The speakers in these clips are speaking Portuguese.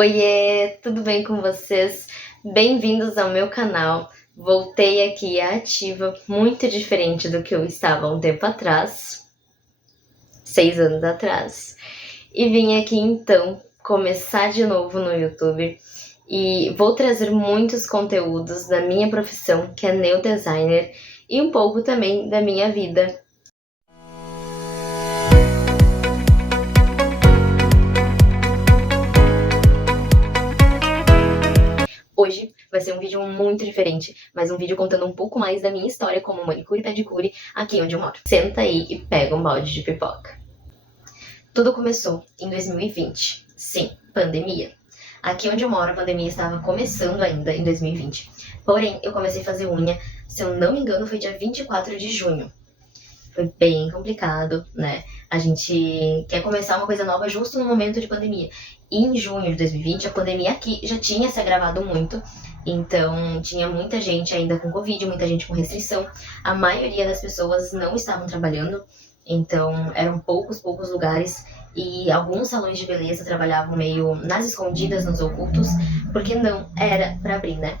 Oiê, tudo bem com vocês? Bem-vindos ao meu canal. Voltei aqui ativa, muito diferente do que eu estava há um tempo atrás, 6 anos atrás. E vim aqui então começar de novo no YouTube e vou trazer muitos conteúdos da minha profissão, que é nail designer, e um pouco também da minha vida. Hoje vai ser um vídeo muito diferente, mas um vídeo contando um pouco mais da minha história como manicure e pedicure aqui onde eu moro. Senta aí e pega um balde de pipoca. Tudo começou em 2020. Sim, pandemia. Aqui onde eu moro, a pandemia estava começando ainda em 2020. Porém, eu comecei a fazer unha, se eu não me engano, foi dia 24 de junho. Foi bem complicado, né? A gente quer começar uma coisa nova justo no momento de pandemia. E em junho de 2020, a pandemia aqui já tinha se agravado muito. Então, tinha muita gente ainda com Covid, muita gente com restrição. A maioria das pessoas não estavam trabalhando. Então, eram poucos lugares. E alguns salões de beleza trabalhavam meio nas escondidas, nos ocultos, porque não era pra abrir, né?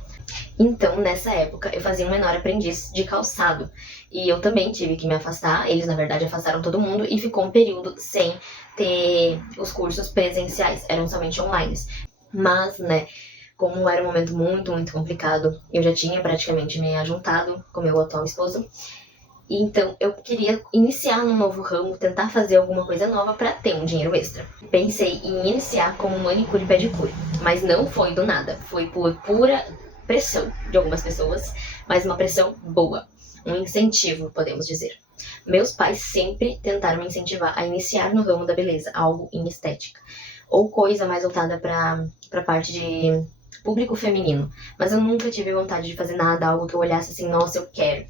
Então, nessa época, eu fazia um menor aprendiz de calçado. E eu também tive que me afastar. Eles, na verdade, afastaram todo mundo e ficou um período sem ter os cursos presenciais. Eram somente online. Mas, né, como era um momento muito complicado, eu já tinha praticamente me ajuntado com meu atual esposo. Então, eu queria iniciar num novo ramo, tentar fazer alguma coisa nova para ter um dinheiro extra. Pensei em iniciar como manicure e pedicure, mas não foi do nada. Foi por pura pressão de algumas pessoas, mas uma pressão boa. Um incentivo, podemos dizer. Meus pais sempre tentaram me incentivar a iniciar no ramo da beleza, algo em estética. Ou coisa mais voltada para parte de público feminino. Mas eu nunca tive vontade de fazer nada, algo que eu olhasse assim, nossa, eu quero.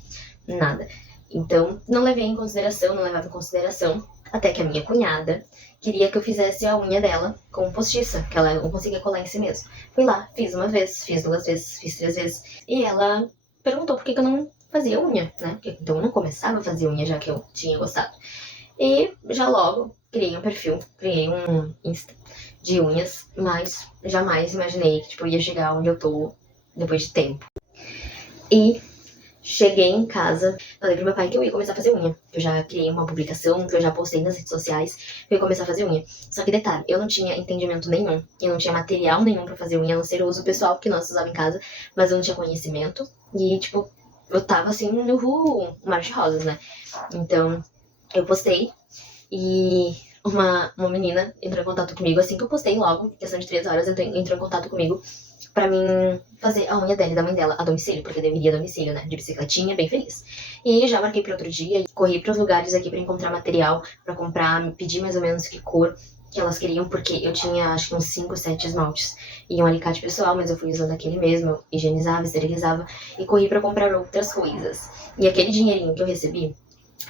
Nada. Então, não levava em consideração, até que a minha cunhada queria que eu fizesse a unha dela com postiça, que ela não conseguia colar em si mesma. Fui lá, fiz uma vez, fiz 2 vezes, fiz 3 vezes, e ela perguntou por que eu não fazia unha, né? Então eu não começava a fazer unha já que eu tinha gostado. E já logo criei um perfil, criei um Insta de unhas, mas jamais imaginei que ia chegar onde eu tô depois de tempo. E cheguei em casa, falei pro meu pai que eu ia começar a fazer unha. Eu já criei uma publicação, que eu já postei nas redes sociais, que eu ia começar a fazer unha. Só que detalhe, eu não tinha entendimento nenhum, eu não tinha material nenhum pra fazer unha, a não ser o uso pessoal que nós usávamos em casa, mas eu não tinha conhecimento. E, eu tava assim, no mar de rosas, né? Então, eu postei e uma menina entrou em contato comigo assim que eu postei logo, questão de 3 horas, entrou em contato comigo pra mim fazer a unha dela e da mãe dela a domicílio, porque eu deveria a domicílio, né? De bicicletinha, bem feliz. E aí já marquei pra outro dia, corri pros lugares aqui pra encontrar material, pra comprar, pedir mais ou menos que cor que elas queriam, porque eu tinha acho que uns 5, 7 esmaltes e um alicate pessoal, mas eu fui usando aquele mesmo, eu higienizava, esterilizava e corri pra comprar outras coisas. E aquele dinheirinho que eu recebi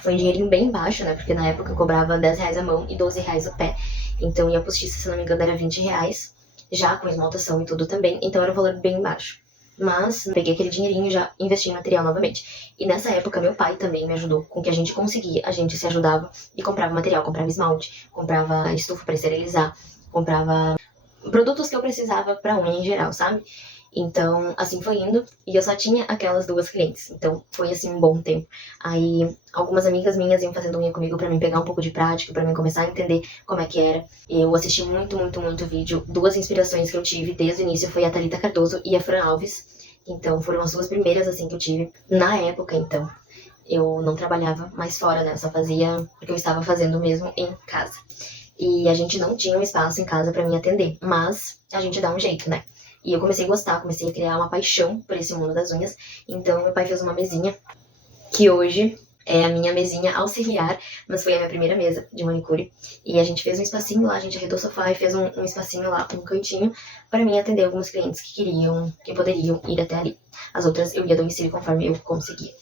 foi um dinheirinho bem baixo, né? Porque na época eu cobrava R$10 a mão e R$12 o pé. Então, e a postiça, se não me engano, era R$20, já com esmaltação e tudo também. Então, era um valor bem baixo. Mas, peguei aquele dinheirinho e já investi em material novamente. E nessa época, meu pai também me ajudou com o que a gente conseguia. A gente se ajudava e comprava material. Comprava esmalte, comprava estufa pra esterilizar, comprava produtos que eu precisava pra unha em geral, sabe? Então, assim foi indo, e eu só tinha aquelas 2 clientes, então foi assim um bom tempo. Aí, algumas amigas minhas iam fazendo unha comigo pra mim pegar um pouco de prática, pra mim começar a entender como é que era. Eu assisti muito vídeo. 2 inspirações que eu tive desde o início foi a Thalita Cardoso e a Fran Alves. Então, foram as 2 primeiras assim que eu tive. Na época, então, eu não trabalhava mais fora, né? Eu só fazia o que eu estava fazendo mesmo em casa. E a gente não tinha um espaço em casa pra me atender, mas a gente dá um jeito, né? E eu comecei a gostar, comecei a criar uma paixão por esse mundo das unhas. Então, meu pai fez uma mesinha, que hoje é a minha mesinha auxiliar, mas foi a minha primeira mesa de manicure. E a gente fez um espacinho lá, a gente arredou o sofá e fez um espacinho lá, um cantinho, para mim atender alguns clientes que queriam, que poderiam ir até ali. As outras eu ia a domicílio conforme eu conseguia.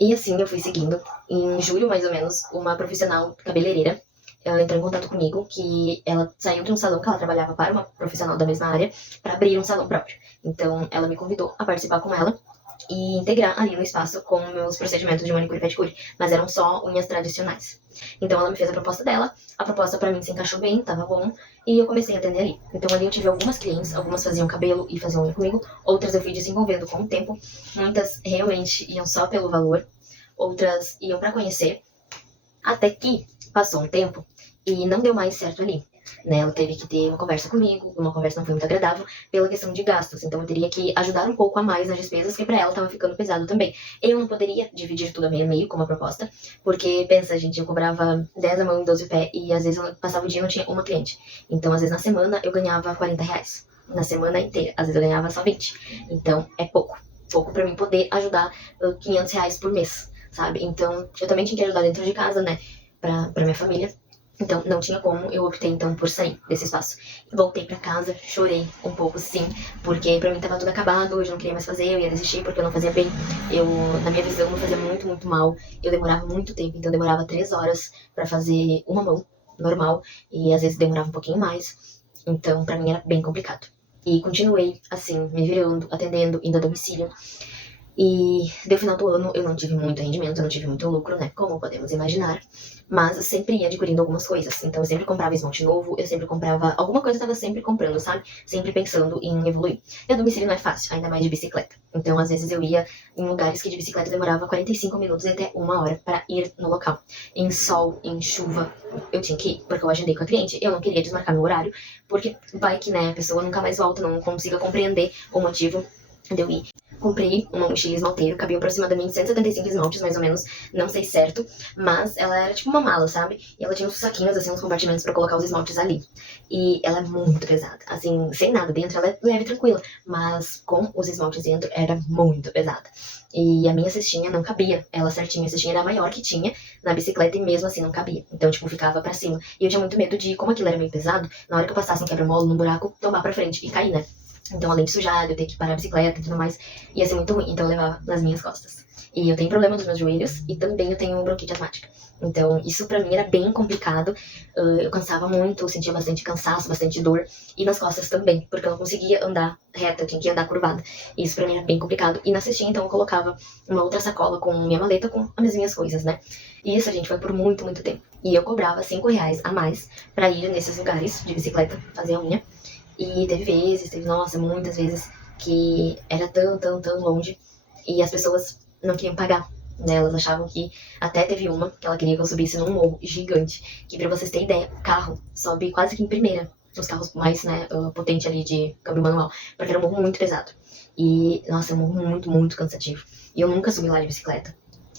E assim eu fui seguindo. Em julho, mais ou menos, uma profissional cabeleireira, ela entrou em contato comigo, que ela saiu de um salão que ela trabalhava para uma profissional da mesma área, para abrir um salão próprio. Então, ela me convidou a participar com ela e integrar ali no espaço com meus procedimentos de manicure e pedicure, mas eram só unhas tradicionais. Então, ela me fez a proposta dela, a proposta pra mim se encaixou bem, tava bom, E eu comecei a atender ali. Então ali eu tive algumas clientes, algumas faziam cabelo e faziam unha comigo, outras eu fui desenvolvendo com o tempo, muitas realmente iam só pelo valor, outras iam pra conhecer, até que passou um tempo e não deu mais certo ali. Né, ela teve que ter uma conversa comigo, uma conversa não foi muito agradável, pela questão de gastos. Então eu teria que ajudar um pouco a mais nas despesas, que pra ela tava ficando pesado também. Eu não poderia dividir tudo a meio a meio, como a proposta, porque, pensa, gente, eu cobrava 10 a mão e 12 o pé, e às vezes eu passava o dia e não tinha uma cliente. Então, às vezes na semana eu ganhava R$ 40. Na semana inteira, às vezes eu ganhava só 20. Então, é pouco. Pouco pra mim poder ajudar R$ 500 por mês, sabe? Então, eu também tinha que ajudar dentro de casa, né, pra minha família. Então, não tinha como, eu optei então por sair desse espaço. Voltei pra casa, chorei um pouco sim, porque pra mim tava tudo acabado, eu já não queria mais fazer, eu ia desistir porque eu não fazia bem. Eu, na minha visão, não fazia muito, muito mal. Eu demorava muito tempo, então demorava 3 horas pra fazer uma mão normal, e às vezes demorava um pouquinho mais. Então, pra mim era bem complicado. E continuei, assim, me virando, atendendo, indo a domicílio. E no final do ano eu não tive muito rendimento, eu não tive muito lucro, né? Como podemos imaginar. Mas eu sempre ia adquirindo algumas coisas. Então eu sempre comprava esmalte novo, eu sempre comprava. Alguma coisa eu tava sempre comprando, sabe? Sempre pensando em evoluir. E a domicílio não é fácil, ainda mais de bicicleta. Então às vezes eu ia em lugares que de bicicleta demorava 45 minutos e até 1 hora para ir no local. Em sol, em chuva, eu tinha que ir, porque eu agendei com a cliente. Eu não queria desmarcar meu horário, porque vai que, né, a pessoa nunca mais volta, não consiga compreender o motivo de eu ir. Comprei uma mochila esmalteira, cabia aproximadamente 175 esmaltes, mais ou menos, não sei certo, mas ela era tipo uma mala, sabe? E ela tinha uns saquinhos, assim, uns compartimentos pra colocar os esmaltes ali. E ela é muito pesada, assim, sem nada dentro, ela é leve e tranquila, mas com os esmaltes dentro era muito pesada. E a minha cestinha não cabia, ela certinha, a cestinha era a maior que tinha na bicicleta e mesmo assim não cabia. Então, tipo, ficava pra cima. E eu tinha muito medo de, como aquilo era meio pesado, na hora que eu passasse em quebra-mola no buraco, tombar pra frente e cair, né? Então, além de sujar, de eu ter que parar a bicicleta e tudo mais, ia ser muito ruim. Então, eu levava nas minhas costas. E eu tenho problema nos meus joelhos e também eu tenho bronquite asmática. Então, isso pra mim era bem complicado. Eu cansava muito, eu sentia bastante cansaço, bastante dor. E nas costas também, porque eu não conseguia andar reta, eu tinha que andar curvada. E isso pra mim era bem complicado. E na cestinha, então, eu colocava uma outra sacola com minha maleta, com as minhas coisas, né? E isso, gente, foi por muito, muito tempo. E eu cobrava R$ 5 a mais pra ir nesses lugares de bicicleta, fazer a unha. E teve, nossa, muitas vezes que era tão, tão, tão longe e as pessoas não queriam pagar, né? Elas achavam que, até teve uma que ela queria que eu subisse num morro gigante, que pra vocês terem ideia, o carro sobe quase que em primeira, os carros mais, né, potente ali de câmbio manual, porque era um morro muito pesado. E, nossa, é um morro muito, muito cansativo. E eu nunca subi lá de bicicleta.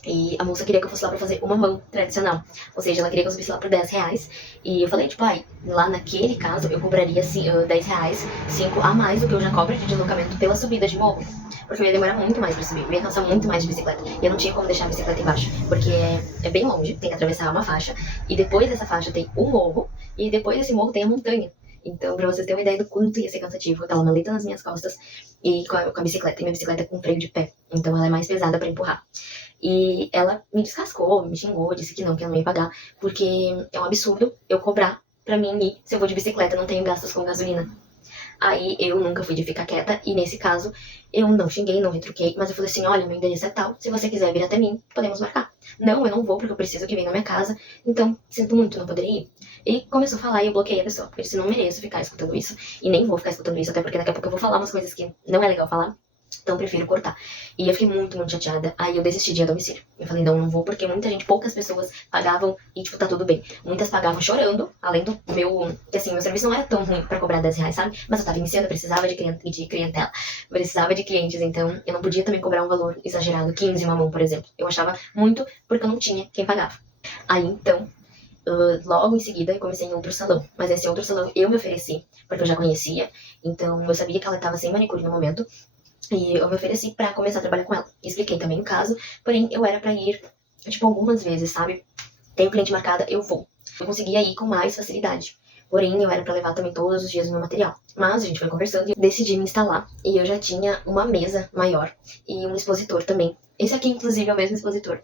E a moça queria que eu fosse lá pra fazer uma mão tradicional. Ou seja, ela queria que eu subisse lá por R$ 10. E eu falei, tipo, ai, lá naquele caso eu cobraria assim, R$ 10, 5 a mais do que eu já cobro de deslocamento pela subida de morro. Porque eu ia demorar muito mais pra subir, eu ia cansar muito mais de bicicleta. E eu não tinha como deixar a bicicleta embaixo, porque é bem longe, tem que atravessar uma faixa. E depois dessa faixa tem um morro, e depois desse morro tem a montanha. Então, pra vocês terem uma ideia do quanto ia ser cansativo, com aquela maleta nas minhas costas e com a bicicleta. E minha bicicleta é com freio de pé, então ela é mais pesada pra empurrar. E ela me descascou, me xingou, disse que ela não ia pagar, porque é um absurdo eu cobrar pra mim ir. Se eu vou de bicicleta, eu não tenho gastos com gasolina. Aí eu nunca fui de ficar quieta, e nesse caso eu não xinguei, não retruquei, mas eu falei assim: olha, meu endereço é tal, se você quiser vir até mim, podemos marcar. Não, eu não vou porque eu preciso que venha na minha casa, então sinto muito, não poderia ir. E começou a falar e eu bloqueei a pessoa, porque eu disse: não mereço ficar escutando isso, e nem vou ficar escutando isso, até porque daqui a pouco eu vou falar umas coisas que não é legal falar. Então eu prefiro cortar. E eu fiquei muito, muito chateada. Aí eu desisti de ir a domicílio. Eu falei, não vou, porque muita gente, poucas pessoas pagavam e, tipo, tá tudo bem. Muitas pagavam chorando, além do meu... Que assim, meu serviço não era tão ruim pra cobrar R$ 10, sabe? Mas eu tava iniciando, eu precisava de clientela. Precisava de clientes, então eu não podia também cobrar um valor exagerado, 15 uma mão, por exemplo. Eu achava muito, porque eu não tinha quem pagava. Aí, então... logo em seguida eu comecei em outro salão, mas esse outro salão eu me ofereci, porque eu já conhecia, então eu sabia que ela estava sem manicure no momento, e eu me ofereci pra começar a trabalhar com ela. Expliquei também o caso, porém eu era pra ir, tipo, algumas vezes, sabe? Tenho cliente marcada, eu vou. Eu conseguia ir com mais facilidade. Porém, eu era pra levar também todos os dias o meu material. Mas a gente foi conversando e eu decidi me instalar. E eu já tinha uma mesa maior e um expositor também. Esse aqui, inclusive, é o mesmo expositor.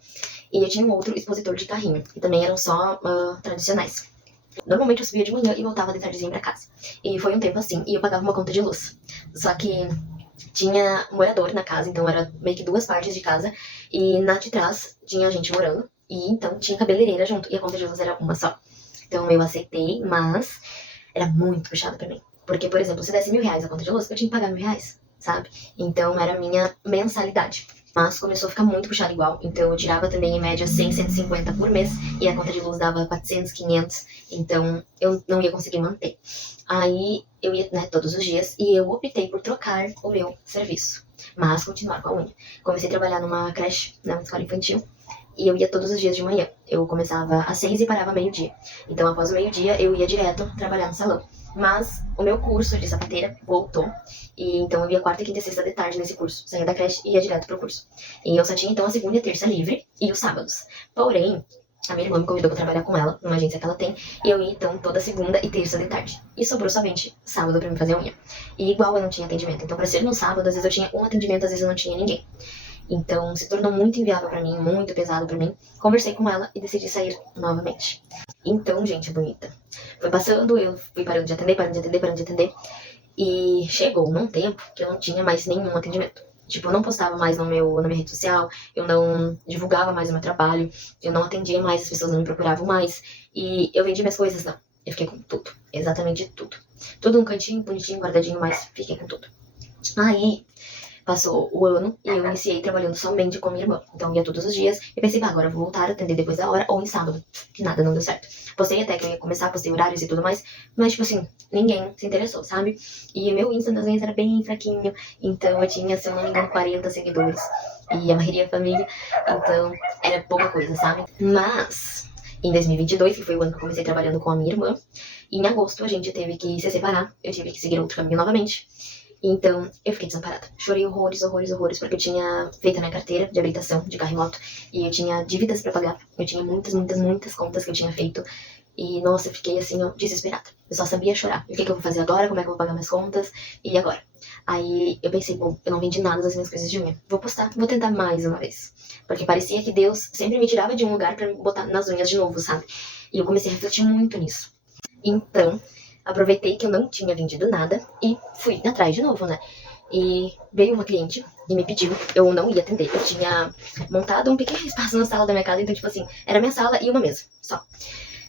E eu tinha um outro expositor de carrinho, que também eram só tradicionais. Normalmente eu subia de manhã e voltava de tardezinha pra casa. E foi um tempo assim, e eu pagava uma conta de luz. Só que tinha morador na casa, então era meio que duas partes de casa. E na de trás tinha gente morando. E então tinha cabeleireira junto. E a conta de luz era uma só. Então eu aceitei, mas era muito puxado pra mim. Porque, por exemplo, se desse R$ 1.000 a conta de luz, eu tinha que pagar R$ 1.000, sabe? Então era a minha mensalidade. Mas começou a ficar muito puxado igual. Então eu tirava também em média 100, 150 por mês. E a conta de luz dava 400, 500. Então eu não ia conseguir manter. Aí eu ia, né, todos os dias. E eu optei por trocar o meu serviço. Mas continuar com a unha. Comecei a trabalhar numa creche, numa escola infantil. E eu ia todos os dias de manhã. Eu começava às 6 e parava meio-dia. Então após o meio-dia eu ia direto trabalhar no salão. Mas o meu curso de sapateira voltou. E então eu ia quarta, quinta e sexta de tarde nesse curso. Saía da creche e ia direto pro curso. E eu só tinha então a segunda e a terça livre e os sábados. Porém, a minha irmã me convidou pra trabalhar com ela, numa agência que ela tem. E eu ia então toda segunda e terça de tarde. E sobrou somente sábado pra me fazer a unha. E igual eu não tinha atendimento. Então pra ser no sábado, às vezes eu tinha um atendimento, às vezes eu não tinha ninguém. Então se tornou muito inviável pra mim, muito pesado pra mim. Conversei com ela e decidi sair novamente. Então, gente bonita, foi passando, eu fui parando de atender, parando de atender, parando de atender. E chegou num tempo que eu não tinha mais nenhum atendimento. Tipo, eu não postava mais na minha rede social, eu não divulgava mais o meu trabalho, eu não atendia mais, as pessoas não me procuravam mais. E eu vendi minhas coisas, não. Eu fiquei com tudo, exatamente tudo. Tudo num cantinho, bonitinho, guardadinho, mas fiquei com tudo. Aí, passou o ano e eu iniciei trabalhando somente com minha irmã. Então eu ia todos os dias e pensei, agora eu vou voltar a atender depois da hora ou em sábado. Que nada, não deu certo. Postei até que eu ia começar, postei horários e tudo mais, mas tipo assim, ninguém se interessou, sabe? E o meu Insta das unhas era bem fraquinho, então eu tinha, se eu não me engano, 40 seguidores. E a maioria é família, então era pouca coisa, sabe? Mas em 2022, que foi o ano que eu comecei trabalhando com a minha irmã, em agosto a gente teve que se separar, eu tive que seguir outro caminho novamente. Então, eu fiquei desamparada. Chorei horrores, horrores, horrores, porque eu tinha feito a minha carteira de habilitação de carro e moto e eu tinha dívidas pra pagar. Eu tinha muitas, muitas, muitas contas que eu tinha feito e, nossa, eu fiquei assim, ó, desesperada. Eu só sabia chorar. E o que que eu vou fazer agora? Como é que eu vou pagar minhas contas? E agora? Aí eu pensei, bom, eu não vendi nada das minhas coisas de unha. Vou postar, vou tentar mais uma vez. Porque parecia que Deus sempre me tirava de um lugar pra me botar nas unhas de novo, sabe? E eu comecei a refletir muito nisso. Então, aproveitei que eu não tinha vendido nada e fui atrás de novo, né? E veio uma cliente e me pediu, eu não ia atender. Eu tinha montado um pequeno espaço na sala da minha casa, então, tipo assim, era minha sala e uma mesa só.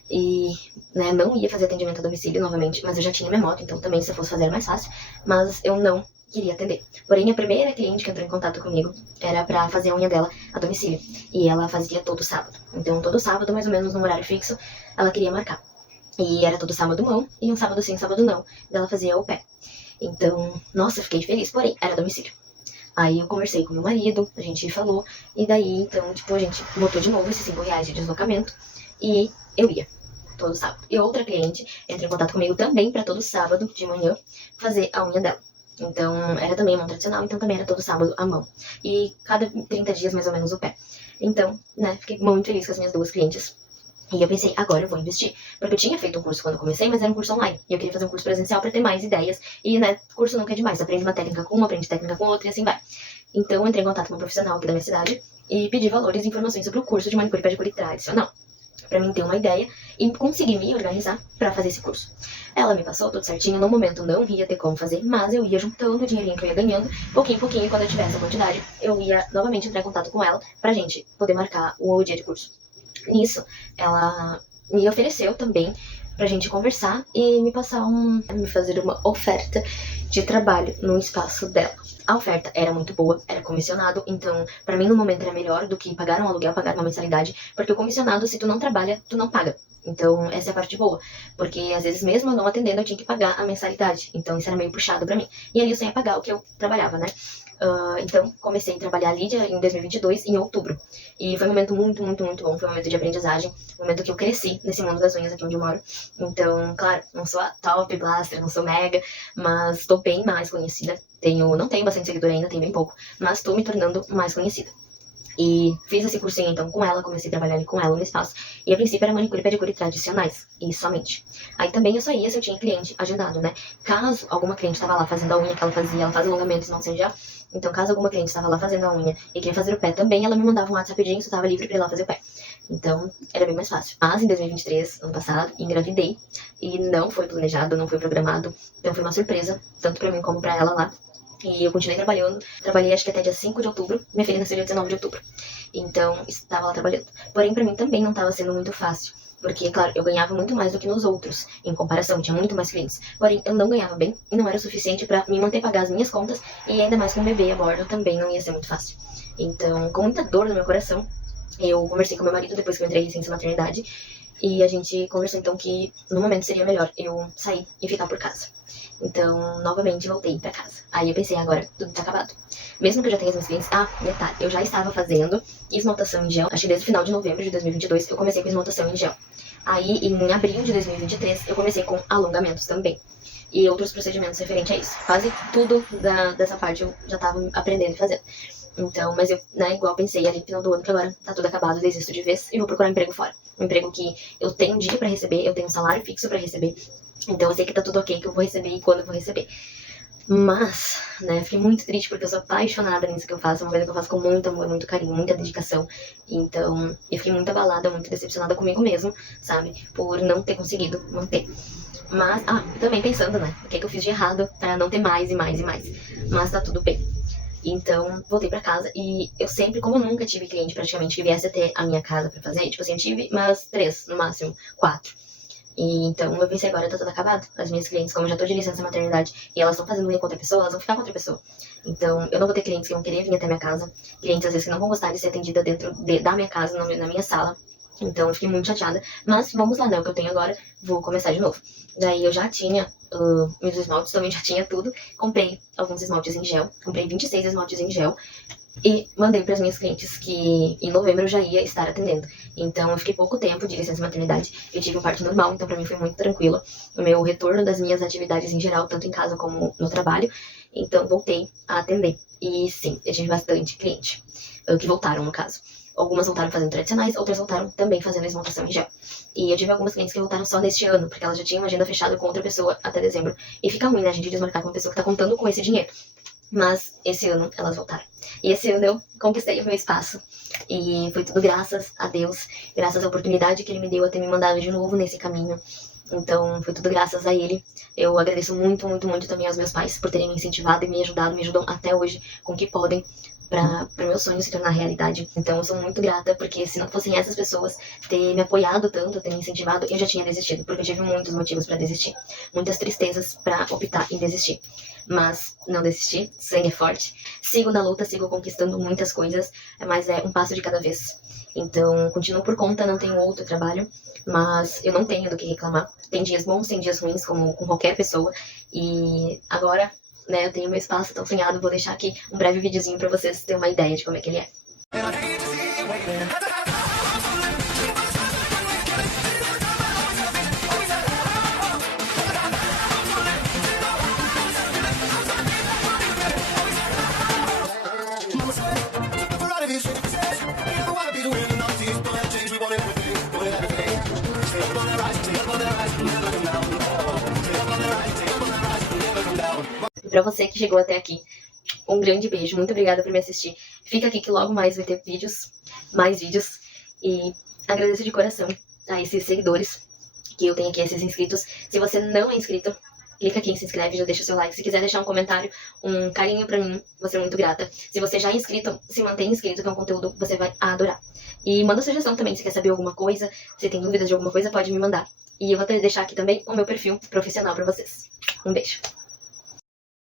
E, né, não ia fazer atendimento a domicílio novamente, mas eu já tinha minha moto, então também se eu fosse fazer era mais fácil. Mas eu não queria atender. Porém, a primeira cliente que entrou em contato comigo era pra fazer a unha dela a domicílio. E ela fazia todo sábado. Então, todo sábado, mais ou menos num horário fixo, ela queria marcar. E era todo sábado mão, e um sábado sim, sábado não. Ela fazia o pé. Então, nossa, eu fiquei feliz, porém, era domicílio. Aí eu conversei com meu marido, a gente falou, e daí, então, tipo, a gente botou de novo esses R$ 5 de deslocamento, e eu ia, todo sábado. E outra cliente entrou em contato comigo também pra todo sábado, de manhã, fazer a unha dela. Então, era também a mão tradicional, então também era todo sábado a mão. E cada 30 dias, mais ou menos, o pé. Então, né, fiquei muito feliz com as minhas duas clientes. E eu pensei, agora eu vou investir. Porque eu tinha feito um curso quando eu comecei, mas era um curso online. E eu queria fazer um curso presencial pra ter mais ideias. E, né, curso nunca é demais. Aprende uma técnica com uma, aprende técnica com outra e assim vai. Então eu entrei em contato com um profissional aqui da minha cidade e pedi valores e informações sobre o curso de manicure e pedicure tradicional. Pra mim ter uma ideia e conseguir me organizar pra fazer esse curso. Ela me passou tudo certinho, no momento não ia ter como fazer, mas eu ia juntando o dinheirinho que eu ia ganhando, pouquinho em pouquinho, e quando eu tivesse a quantidade, eu ia novamente entrar em contato com ela pra gente poder marcar o dia de curso. Nisso, ela me ofereceu também pra gente conversar e me fazer uma oferta de trabalho no espaço dela. A oferta era muito boa, era comissionado, então pra mim no momento era melhor do que pagar um aluguel, pagar uma mensalidade, porque o comissionado, se tu não trabalha, tu não paga. Então essa é a parte boa, porque às vezes mesmo eu não atendendo eu tinha que pagar a mensalidade, então isso era meio puxado pra mim. E ali eu só ia pagar o que eu trabalhava, né? Então, comecei a trabalhar a Lídia em 2022, em outubro. E foi um momento muito, muito, muito bom. Foi um momento de aprendizagem. Um momento que eu cresci nesse mundo das unhas aqui onde eu moro. Então, claro, não sou a top blaster, não sou mega, mas estou bem mais conhecida. Não tenho bastante seguidor ainda, tenho bem pouco, mas estou me tornando mais conhecida. E fiz esse cursinho então com ela, comecei a trabalhar ali com ela no espaço. E a princípio era manicure e pedicure tradicionais, e somente. Aí também eu só ia se eu tinha cliente agendado, né? Caso alguma cliente estava lá fazendo a unha que ela fazia, ela faz alongamentos, não sei já. Então caso alguma cliente estava lá fazendo a unha e queria fazer o pé também, ela me mandava um WhatsApp rapidinho, se eu estava livre pra ir lá fazer o pé. Então era bem mais fácil. Mas em 2023, ano passado, engravidei. E não foi planejado, não foi programado. Então foi uma surpresa, tanto pra mim como pra ela lá. E eu continuei trabalhando. Trabalhei acho que até dia 5 de outubro. Minha filha nasceu dia 19 de outubro. Então, estava lá trabalhando. Porém, pra mim também não estava sendo muito fácil. Porque, claro, eu ganhava muito mais do que nos outros, em comparação, tinha muito mais clientes. Porém, eu não ganhava bem e não era o suficiente pra me manter pagar as minhas contas, e ainda mais com um bebê a bordo também não ia ser muito fácil. Então, com muita dor no meu coração, eu conversei com meu marido depois que eu entrei em licença maternidade, e a gente conversou então que no momento seria melhor eu sair e ficar por casa. Então, novamente voltei pra casa. Aí eu pensei, agora tudo tá acabado. Mesmo que eu já tenha as minhas clientes, detalhe, eu já estava fazendo esmaltação em gel. Acho que desde o final de novembro de 2022 eu comecei com esmaltação em gel. Aí, em abril de 2023, eu comecei com alongamentos também. E outros procedimentos referentes a isso. Quase tudo dessa parte eu já tava aprendendo e fazendo. Então, mas eu, né, igual pensei ali no final do ano que agora tá tudo acabado, desisto de vez e vou procurar um emprego fora. Um emprego que eu tenho um dia pra receber, eu tenho um salário fixo pra receber. Então eu sei que tá tudo ok, que eu vou receber e quando eu vou receber. Mas, né, fiquei muito triste porque eu sou apaixonada nisso que eu faço, é uma coisa que eu faço com muito amor, muito carinho, muita dedicação. Então, eu fiquei muito abalada, muito decepcionada comigo mesmo, sabe, por não ter conseguido manter. Mas, também pensando, né, o que é que eu fiz de errado pra não ter mais e mais e mais. Mas tá tudo bem. Então, voltei pra casa e eu sempre, como eu nunca tive cliente praticamente que viesse até a minha casa pra fazer, tipo assim, eu tive umas 3, no máximo, 4. E então eu pensei, agora tá tudo acabado. As minhas clientes, como eu já tô de licença maternidade e elas estão fazendo unha com outra pessoa, elas vão ficar com outra pessoa. Então eu não vou ter clientes que vão querer vir até minha casa, clientes às vezes que não vão gostar de ser atendida dentro da minha casa, na minha sala. Então eu fiquei muito chateada. Mas vamos lá, né? O que eu tenho agora, vou começar de novo. Daí eu já tinha meus esmaltes, também já tinha tudo. Comprei alguns esmaltes em gel, comprei 26 esmaltes em gel. E mandei para as minhas clientes que em novembro eu já ia estar atendendo. Então eu fiquei pouco tempo de licença maternidade. Eu tive um parto normal, então para mim foi muito tranquilo. O meu retorno das minhas atividades em geral, tanto em casa como no trabalho. Então voltei a atender. E sim, eu tive bastante cliente. Que voltaram, no caso. Algumas voltaram fazendo tradicionais, outras voltaram também fazendo esmaltação em gel. E eu tive algumas clientes que voltaram só neste ano, porque elas já tinham uma agenda fechada com outra pessoa até dezembro. E fica ruim, né, a gente desmarcar com uma pessoa que tá contando com esse dinheiro. Mas esse ano elas voltaram. E esse ano eu conquistei o meu espaço. E foi tudo graças a Deus, graças à oportunidade que Ele me deu a ter me mandado de novo nesse caminho. Então foi tudo graças a Ele. Eu agradeço muito, muito, muito também aos meus pais por terem me incentivado e me ajudado, me ajudam até hoje com o que podem para meu sonho se tornar realidade. Então eu sou muito grata, porque se não fossem essas pessoas ter me apoiado tanto, ter me incentivado, eu já tinha desistido, porque eu tive muitos motivos para desistir, muitas tristezas para optar em desistir. Mas não desisti, sangue é forte, sigo na luta, sigo conquistando muitas coisas, mas é um passo de cada vez. Então continuo por conta, não tenho outro trabalho, mas eu não tenho do que reclamar. Tem dias bons, tem dias ruins, como com qualquer pessoa, e agora, né, eu tenho meu espaço tão sonhado, vou deixar aqui um breve videozinho pra vocês terem uma ideia de como é que ele é. Pra você que chegou até aqui, um grande beijo, muito obrigada por me assistir. Fica aqui que logo mais vai ter vídeos, mais vídeos. E agradeço de coração a esses seguidores que eu tenho aqui, esses inscritos. Se você não é inscrito, clica aqui em se inscreve, já deixa o seu like. Se quiser deixar um comentário, um carinho pra mim, vou ser muito grata. Se você já é inscrito, se mantém inscrito, que é um conteúdo que você vai adorar. E manda sugestão também, se quer saber alguma coisa, se tem dúvidas de alguma coisa, pode me mandar. E eu vou deixar aqui também o meu perfil profissional pra vocês. Um beijo.